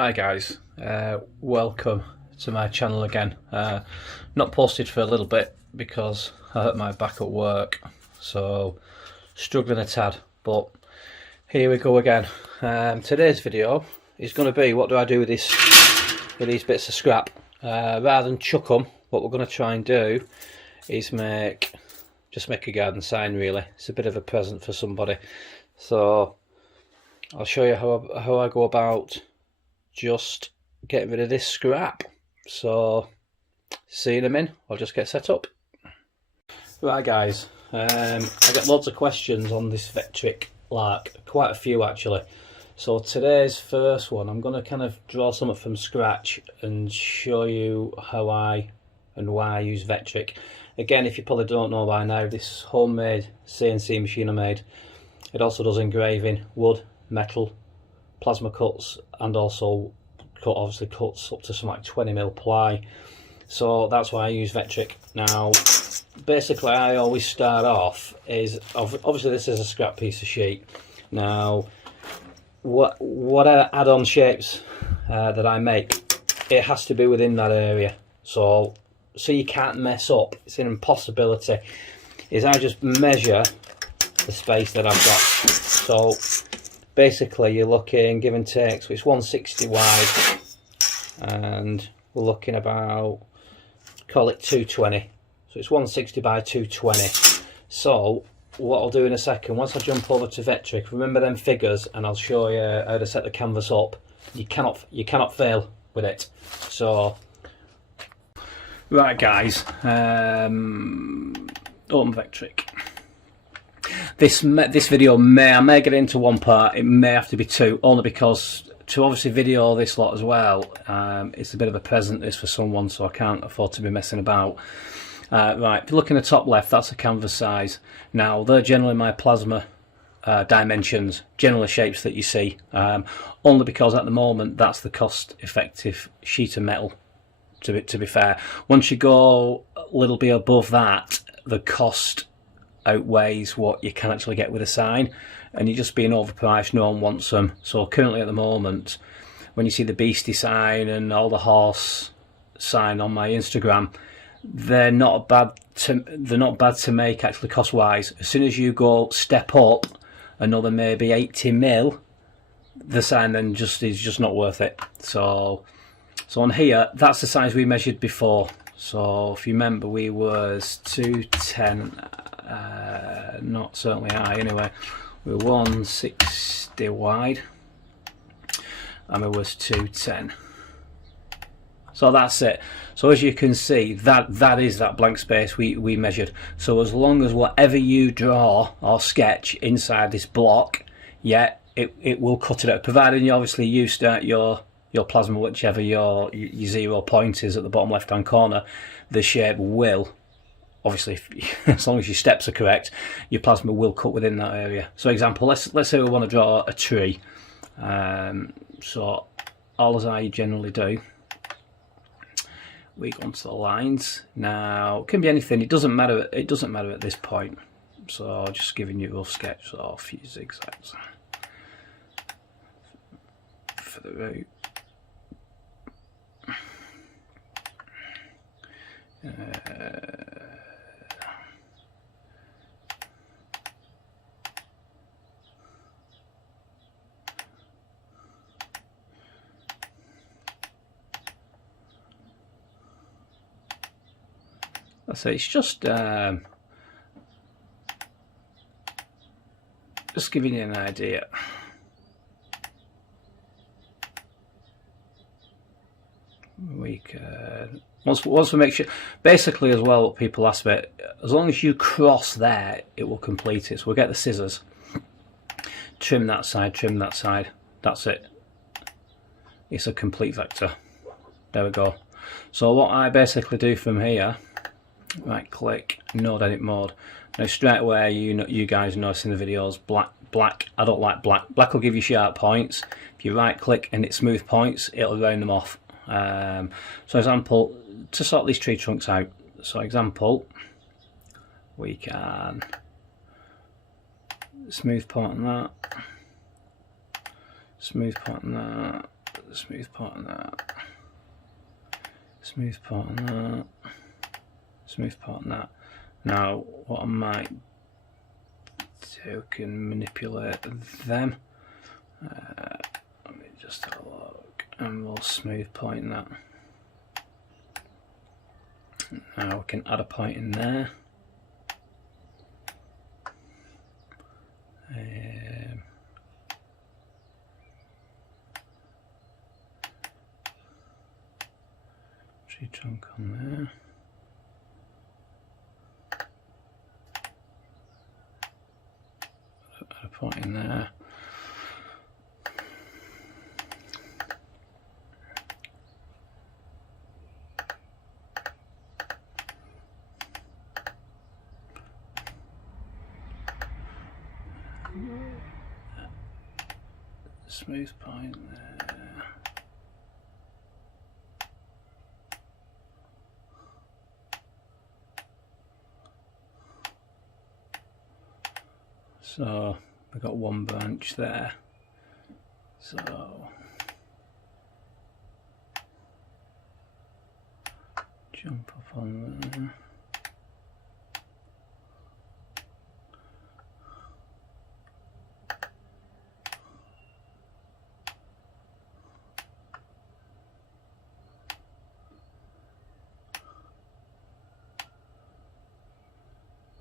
Hi guys, welcome to my channel again. Not posted for a little bit because I hurt my back at work, so struggling a tad, but here we go again. Today's video is going to be what do I do with these bits of scrap. Rather than chuck them, what we're going to try and do is just make a garden sign. Really, it's a bit of a present for somebody, so I'll show you how I go about just getting rid of this scrap. So see you in a minute. I'll just get set up. Right guys, I get loads of questions on this Vectric Lark, quite a few actually. So today's first one, I'm going to kind of draw something from scratch and show you how and why I use Vectric. Again, if you probably don't know by now, this homemade CNC machine I made. It also does engraving, wood, metal, plasma cuts, and also obviously cuts up to some like 20mm ply. So that's why I use Vectric. Now basically I always start off is obviously this is a scrap piece of sheet. Now what add-on shapes that I make, it has to be within that area, so you can't mess up. It's an impossibility. Is I just measure the space that I've got. So basically you're looking, give and take, so it's 160 wide and we're looking about, call it 220, so it's 160 by 220. So what I'll do in a second, once I jump over to Vectric, remember them figures and I'll show you how to set the canvas up. You cannot fail with it. So right guys, open Vectric. This video I may get into one part, it may have to be two, only because to obviously video this lot as well, it's a bit of a present this for someone, so I can't afford to be messing about. Right, if you look in the top left, that's the canvas size. Now they're generally my plasma dimensions, generally shapes that you see, only because at the moment that's the cost effective sheet of metal, to be fair. Once you go a little bit above that, the cost outweighs what you can actually get with a sign, and you're just being overpriced. No one wants them. So currently at the moment, when you see the beastie sign and all the horse sign on my Instagram, they're not bad to make actually cost wise. As soon as you go step up another maybe 80mm, the sign then is just not worth it. So on here, that's the size we measured before. So if you remember, we was 210, not certainly high anyway. We were 160 wide and it was 210. So that's it. So as you can see, that is that blank space we measured. So as long as whatever you draw or sketch inside this block, yeah, it will cut it out, providing you obviously you start your plasma, whichever your 0 point is at the bottom left hand corner. The shape will obviously, as long as your steps are correct, your plasma will cut within that area. So example, let's say we want to draw a tree. So all as I generally do, we go onto the lines. Now it can be anything, it doesn't matter at this point. So just giving you a rough sketch, so a few zigzags for the route. So it's just giving you an idea. We can once we make sure, basically as well, people ask me, as long as you cross there, it will complete it. So we'll get the scissors, trim that side, that's it. It's a complete vector. There we go. So what I basically do from here, right click, node edit mode. Now straight away, you guys notice in the videos, black, I don't like black. Black will give you sharp points. If you right click and it smooth points, it'll round them off. So example, to sort these tree trunks out, so example, we can smooth point on that, smooth point on that, put the smooth part on that, smooth part on that, smooth part on that. Now what I might do, can manipulate them. Let me just have a look, and we'll smooth point that. Now we can add a point in there. Tree trunk on there. Add a point in there. Smooth point there. So we've got one branch there. So jump up on there.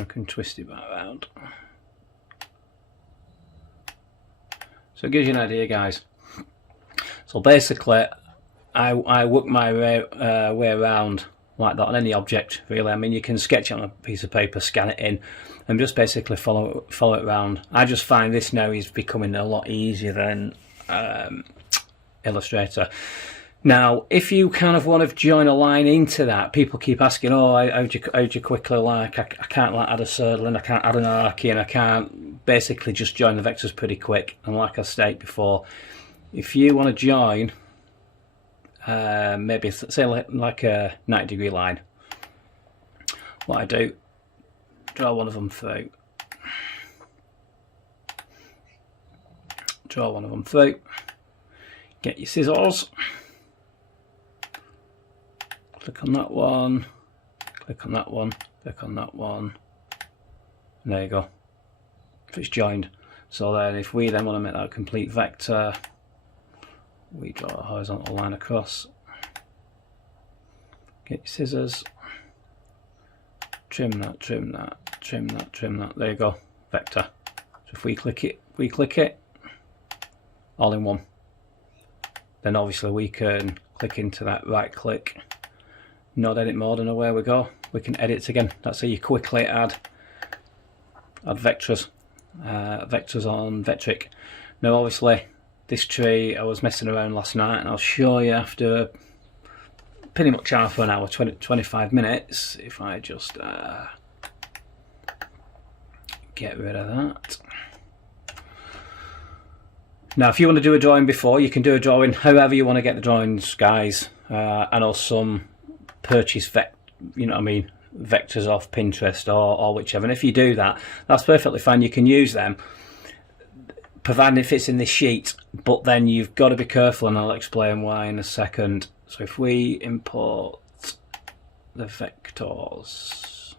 I can twist it back around. So it gives you an idea, guys. So basically, I work my way around like that on any object, really. I mean, you can sketch it on a piece of paper, scan it in, and just basically follow it around. I just find this now is becoming a lot easier than Illustrator. Now, if you kind of want to join a line into that, people keep asking, oh, how'd you quickly like, I can't like add a circle, and I can't add an arc in, I can't basically just join the vectors pretty quick. And like I stated before, if you want to join, maybe say like a 90-degree line, what I do, draw one of them through. Draw one of them through, get your scissors, click on that one, click on that one, click on that one, and there you go. It's joined. So then if we then want to make that a complete vector, we draw a horizontal line across, get your scissors, trim that, trim that, trim that, trim that, there you go, vector. So if we click it, all in one. Then obviously we can click into that, right click, node edit mode, and away we go. We can edit again. That's how you quickly add vectors, vectors on Vectric. Now obviously this tree I was messing around last night, and I'll show you after pretty much half an hour, 25 minutes, if I just get rid of that. Now if you want to do a drawing before, you can do a drawing however you want to get the drawings, guys. I know some purchase vectors off Pinterest or whichever, and if you do that, that's perfectly fine. You can use them providing it fits in this sheet, but then you've got to be careful, and I'll explain why in a second. So if we import the vectors,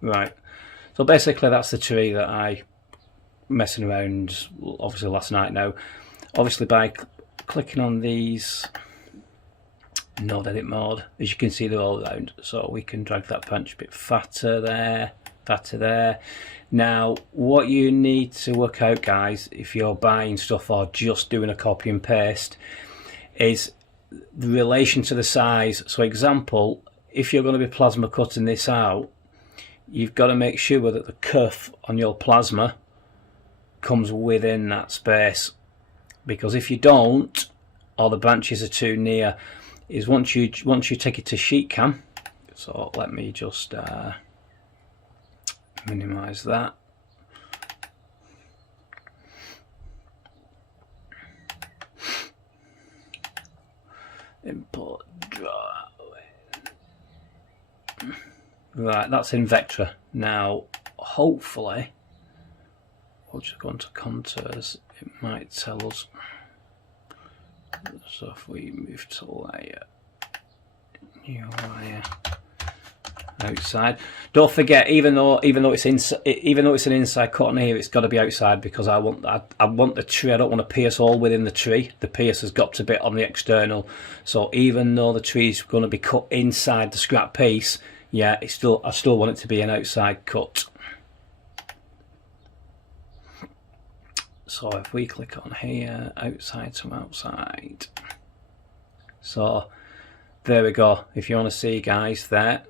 right, so basically that's the tree that I messing around obviously last night. Now obviously by clicking on these, node edit mode, as you can see they're all round, so we can drag that branch a bit fatter there, fatter there. Now what you need to work out, guys, if you're buying stuff or just doing a copy and paste, is the relation to the size. So example, if you're going to be plasma cutting this out, you've got to make sure that the cuff on your plasma comes within that space, because if you don't, or the branches are too near, is once you take it to sheet cam, so let me just minimize that. Import drawing. Right, that's in Vectra. Now hopefully we'll just go into contours, it might tell us. So if we move to layer, new layer, outside. Don't forget, even though it's an inside cut on here, it's got to be outside because I want the tree. I don't want to pierce all within the tree. The pierce has got to be on the external. So even though the tree's going to be cut inside the scrap piece, yeah, I still want it to be an outside cut. So if we click on here, outside to outside. So there we go. If you want to see, guys, there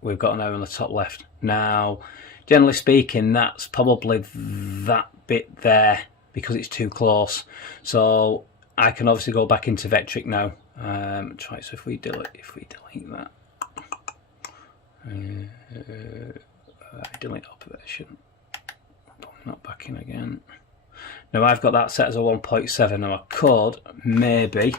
we've got an arrow on the top left. Now, generally speaking, that's probably that bit there because it's too close. So I can obviously go back into Vectric now. Try. So if we delete that, delete operation. Not back in again. Now I've got that set as a 1.7. Now I could maybe,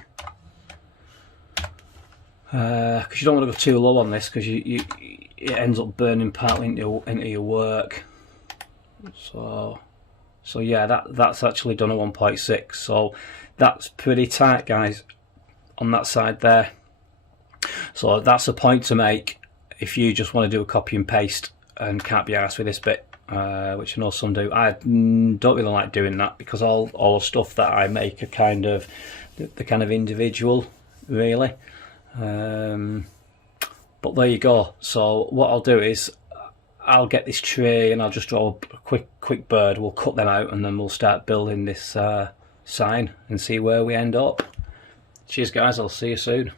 because you don't want to go too low on this because it ends up burning partly into your work. So yeah, that's actually done a 1.6. So that's pretty tight, guys, on that side there. So that's a point to make if you just want to do a copy and paste and can't be arsed with this bit. Which I know some do. I don't really like doing that because all the stuff that I make are kind of the kind of individual, really. But there you go. So what I'll do is I'll get this tree and I'll just draw a quick bird. We'll cut them out and then we'll start building this sign and see where we end up. Cheers, guys. I'll see you soon.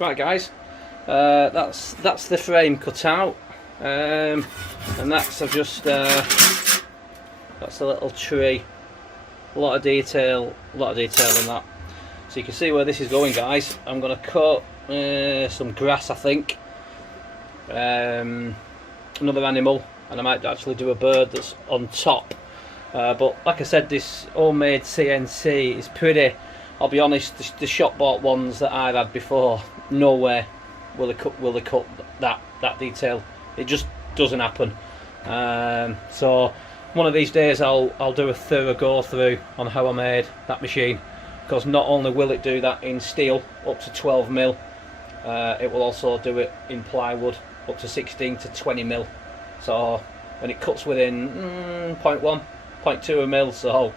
Right, guys, that's the frame cut out, and that's that's a little tree. A lot of detail in that. So you can see where this is going, guys. I'm going to cut some grass, I think, another animal, and I might actually do a bird that's on top. But like I said, this homemade CNC is pretty. I'll be honest, the shop bought ones that I've had before, nowhere will they cut that detail. It just doesn't happen. So one of these days I'll do a thorough go through on how I made that machine, because not only will it do that in steel up to 12mm, it will also do it in plywood up to 16 to 20mm. So when it cuts within 0.1, 0.2mm, so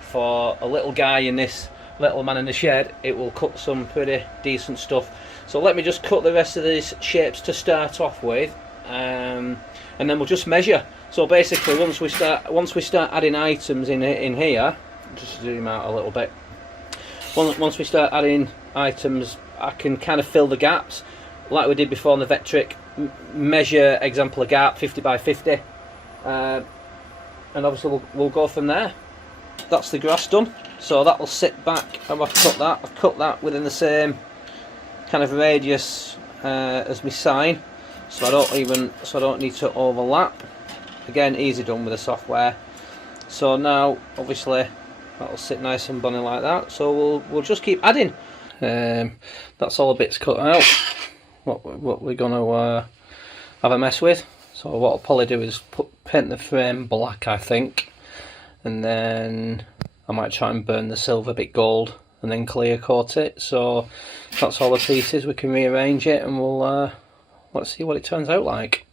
for a little guy in this little man in the shed, it will cut some pretty decent stuff. So let me just cut the rest of these shapes to start off with, and then we'll just measure. So basically, once we start adding items in here, just zoom out a little bit. Once we start adding items, I can kind of fill the gaps like we did before on the Vectric. Measure example a gap 50 by 50, and obviously we'll go from there. That's the grass done. So that will sit back, and I've cut that within the same kind of radius as my sign, so I don't need to overlap. Again, easy done with the software. So now obviously that'll sit nice and bunny like that. So we'll just keep adding. That's all the bits cut out. What we're gonna have a mess with. So what I'll probably do is paint the frame black, I think, and then I might try and burn the silver bit gold and then clear coat it. So that's all the pieces. We can rearrange it and we'll let's see what it turns out like.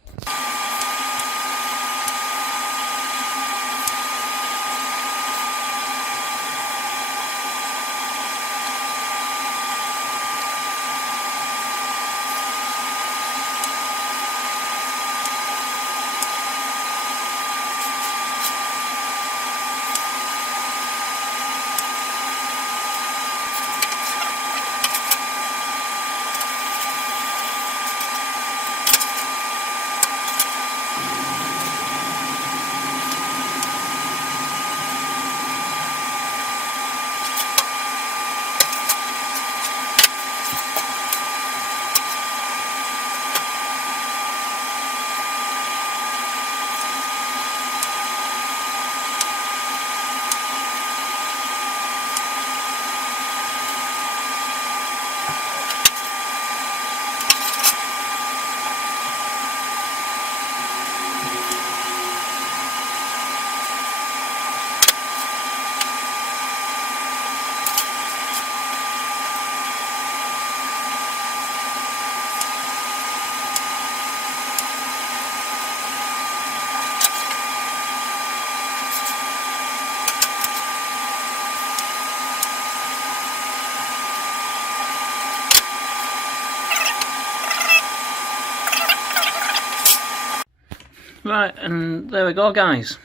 Right, and there we go, guys.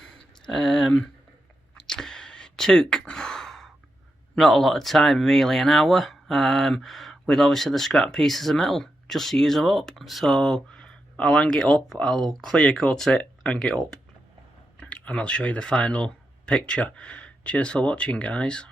Took not a lot of time, really, an hour, with obviously the scrap pieces of metal, just to use them up. So I'll hang it up, I'll clear coat it, hang it up, and I'll show you the final picture. Cheers for watching, guys.